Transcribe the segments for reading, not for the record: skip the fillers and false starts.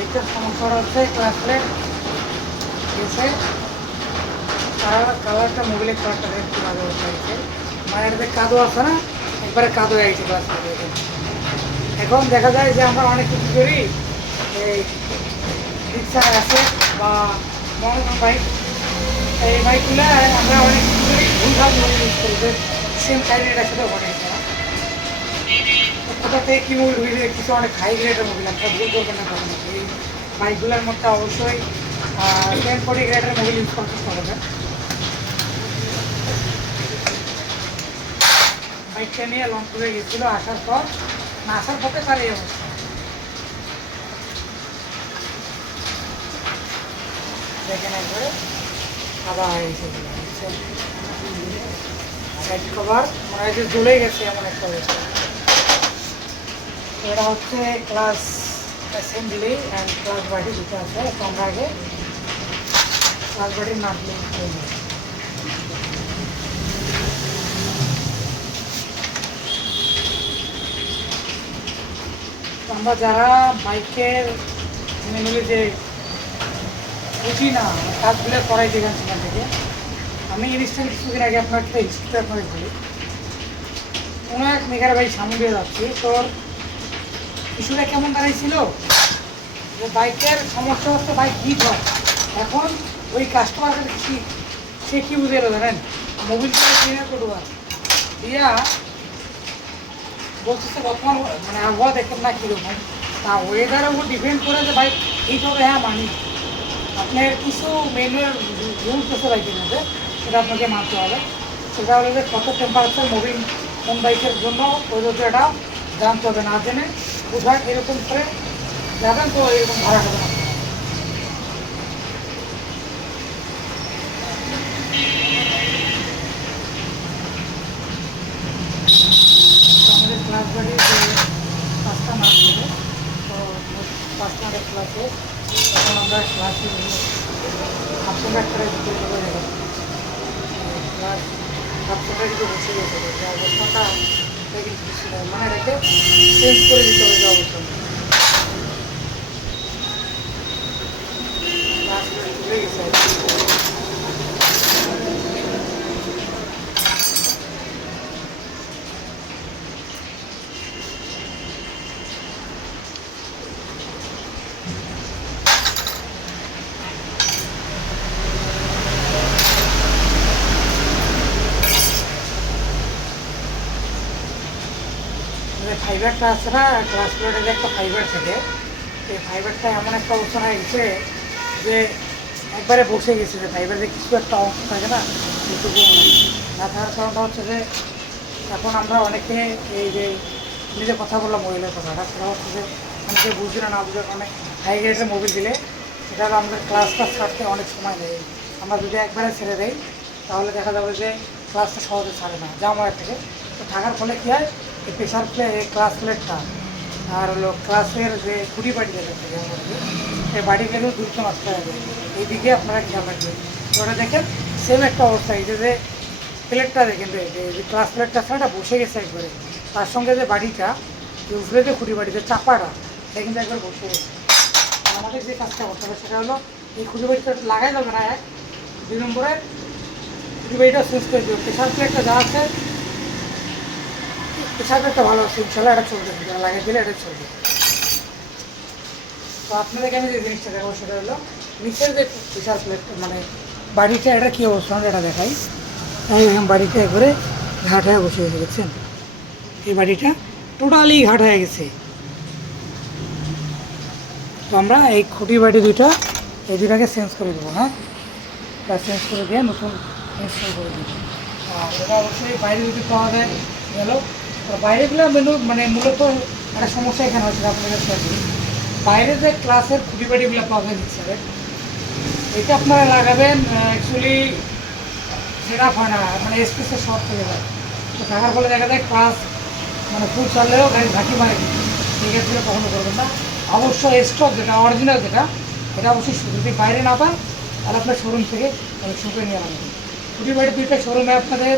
এইটার সমস্যাটা হচ্ছে ক্লাস প্লেট গেছে, কালারটা মোবাইলের কালারটা একটু কাদো হয়েছে, মানে এটাতে কাদো আছে না, একবারে কাদো হয়ে গেছে ক্লাস প্লেটে। এখন দেখা যায় যে আমরা অনেক কিছু করি, এই রিক্সা আছে বা মনোরম বাইক, এই বাইকগুলো আমরা অনেক কিছু করি ভুলভাল ইউজ করি, যে সেম কাহিনি এটার সাথে ঘটে। কোথা থেকে কী মোবিল হইলে কিছু অনেক হাই গ্রেডের মোবিল, আপনারা ভুল করবেন না কখনো। এই বাইকগুলোর মধ্যে অবশ্যই 10-40 গ্রেডের মোবিল ইউজ করার চেষ্টা করবেন। বাইকটা নিয়ে লং ট্যুরে গেছিলো, আসার পর না আসার পথে তার এই অবস্থা। দেখেন একবারে খাবার হয়ে গেছে, সাইড কভার মনে হয় যে জ্বলে গেছে এমন একটা অবস্থা। এটা হচ্ছে class assembly and class body দুটো আছে। তো আমরা আগে ক্লাস বডির নাটগুলো করে নেব। আমরা যারা বাইকের মেনুলি যে বুঝি না কাজগুলো করাই যেখান সেখান থেকে, আমি রিসেন্ট কিছুদিন আগে আপনার একটা হিস্ট্রি আপনাকে বলি। কোনো এক মেঘার বাড়ি সামনে দিয়ে যাচ্ছি, তোর ইস্যুটা কেমন দাঁড়াইছিল যে বাইকের সমস্যা হচ্ছে বাইক হিট হয়। এখন ওই কাস্টমার কাছে সে কী বুঝে এলো জানেন, মোবিল করে কিনে করবার দিয়া বলতেছে বর্তমান মানে আবহাওয়া দেখেন না কীরকম, তা ওয়েদারের উপর ডিপেন্ড করে যে বাইক হিট হবে। হ্যাঁ মানি, আপনার কিছু মেনুয়াল রুলস আছে বাইকের মধ্যে, সেটা আপনাকে মানতে হবে। সেটা হলো যে কত টেম্পারেচার মোবিল কোন বাইকের জন্য প্রযোজ্য, এটা জানতে হবে। না জেনে বোঝায় এরকম করে যাবেন তো এরকম ভাড়া হবে না। আমাদের ক্লাস বাড়ির যে 5টা মাস হবে, তো 5 মাসের ক্লাসে তখন আমরা ক্লাসে আপনারা একটা দিতে ক্লাস আপনারা কিন্তু বসে যেতে হবে, যে অবস্থাটা মানে রেখে চেঞ্জ করে দিতে হবে যে অবস্থা। ক্লাস তুলে গেছে ফাইবারটা আছে না, ক্লাস প্লেটে যে একটা ফাইবার থাকে, সেই ফাইবারটা এমন একটা অবস্থা হয়ে গেছে যে একবারে বসে গেছে। যে ফাইবারে কিছু একটা অংশ থাকে না, সেটুকু না থাকার কারণটা হচ্ছে যে এখন আমরা অনেকে এই যে নিজে কথা বললাম মোবাইলের কথাটা, সেটা হচ্ছে যে অনেকে বুঝি না বুঝে কারণে হাই গ্রেডের মোবাইল দিলে সেটা আমাদের ক্লাসটা ছাড়তে অনেক সময় নেই। আমরা যদি একবারে ছেড়ে দেই তাহলে দেখা যাবে যে ক্লাসটা সহজে ছাড়ে না জামার থেকে। তো থাকার ফলে কী হয়, এই প্রেশার ক্লাস প্লেটটা আর হলো ক্লাসের যে খুঁটি বাড়ি যেটা থাকে আমাদের, এই বাড়ি গেলেও দ্রুত নষ্ট হয়ে যাবে। এই দিকে আপনারা খেয়াল রাখবেন। তো ওটা দেখেন সেম একটা অবস্থা, এই যে প্লেটটা দেখেন যে ক্লাস প্লেটটা সেটা বসে গেছে একবারে, তার সঙ্গে যে বাড়িটা যে উপরে যে খুঁটি বাড়িতে চাপাটা এটা কিন্তু একবার বসে গেছে। আমাদের যে কাজটা করতে হবে সেটা হলো এই খুঁটি বাড়িটা লাগাই যাবে না, 2 নম্বরে খুঁটি বাড়িটা চেঞ্জ করে দেবে। প্রেশার প্লেটটা যা আছে প্রেশার প্লেটটা ভালো আছে ইনশাল্লাহ, এটা চলবে, যারা লাগিয়ে দিলে এটা চলবে। তো আপনাদেরকে আমি যে জিনিসটা দেখাবো সেটা হলো নিচের যে প্রেশার প্লেট মানে বাড়িটা, এটা কী অবস্থা এটা দেখাই। বাড়িটা একবারে ঘাট হয়ে বসে গেছে, দেখছেন এই বাড়িটা টোটালি ঘাট হয়ে গেছে। তো আমরা এই খুঁটি বাড়ি দুইটা এই দুটাকে চেঞ্জ করে দেবো। হ্যাঁ, এটা চেঞ্জ করে দিয়ে নতুন ইনস্টল করে দেবো। আর এটা অবশ্যই বাইরে যদি পাওয়া যায় গেল, তো বাইরেগুলো মানে মূলত একটা সমস্যা এখানে হচ্ছে আপনাদের সাথে, বাইরে যে ক্লাসের খুঁটি বাড়িগুলো পাওয়া যায় মিক্সারে, এটা আপনারা লাগাবেন অ্যাকচুয়ালি সেটা হয় না, মানে স্পেসের শর্ট থেকে যায়। তো থাকার ফলে দেখা যায় ক্লাস মানে ফুল চাললেও গাড়ি ঝাঁকি মারে, ঠিক আছে কখনো করবেন না। অবশ্যই স্টক যেটা অরিজিনাল যেটা, এটা অবশ্যই যদি বাইরে না পান তাহলে আপনার শোরুম থেকে শুকে নিয়ে আনবেন। খুঁটি বাড়ি দুইটা শোরুমে আপনাদের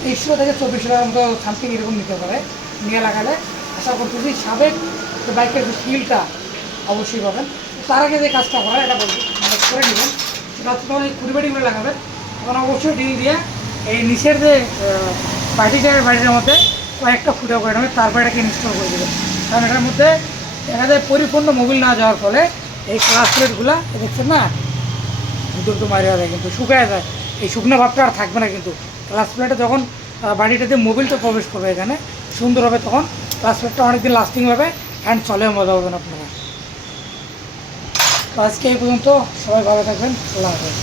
2300 থেকে 2400 টাকার মতো সামথিং এরকম নিতে পারে, নিয়ে লাগালে আশা করতেছি সাবেক তো বাইকের যে ফিলটা অবশ্যই পাবেন। তার আগে যে কাজটা করা এটা বলবো মানে করে নেবেন, সেটা হচ্ছে তখন এই খুঁড়িবাটিগুলো লাগাবেন, তখন অবশ্যই ডিল দিয়ে এই নিচের যে বাড়িটার মধ্যে কয়েকটা ফুটো করে নেবেন, তারপর এটাকে ইনস্টল করে দেবেন। কারণ এটার মধ্যে দেখা যায় পরিপূর্ণ মোবিল না যাওয়ার ফলে এই ক্লাস প্লেটগুলো দেখছেন না দুটো মারি যায়, কিন্তু শুকায় যায়, এই শুকনো ভাবটা আর থাকবে না। কিন্তু ক্লাস প্লেটে যখন বাড়িটাতে মোবিলটা প্রবেশ করবে এখানে সুন্দর হবে, তখন ক্লাস প্লেটটা অনেকদিন লাস্টিং হবে অ্যান্ড চলেও মজা হবেন আপনারা। তো আজকে এই পর্যন্ত, সবাই ভালো থাকবেন, আল্লাহ হাফেজ।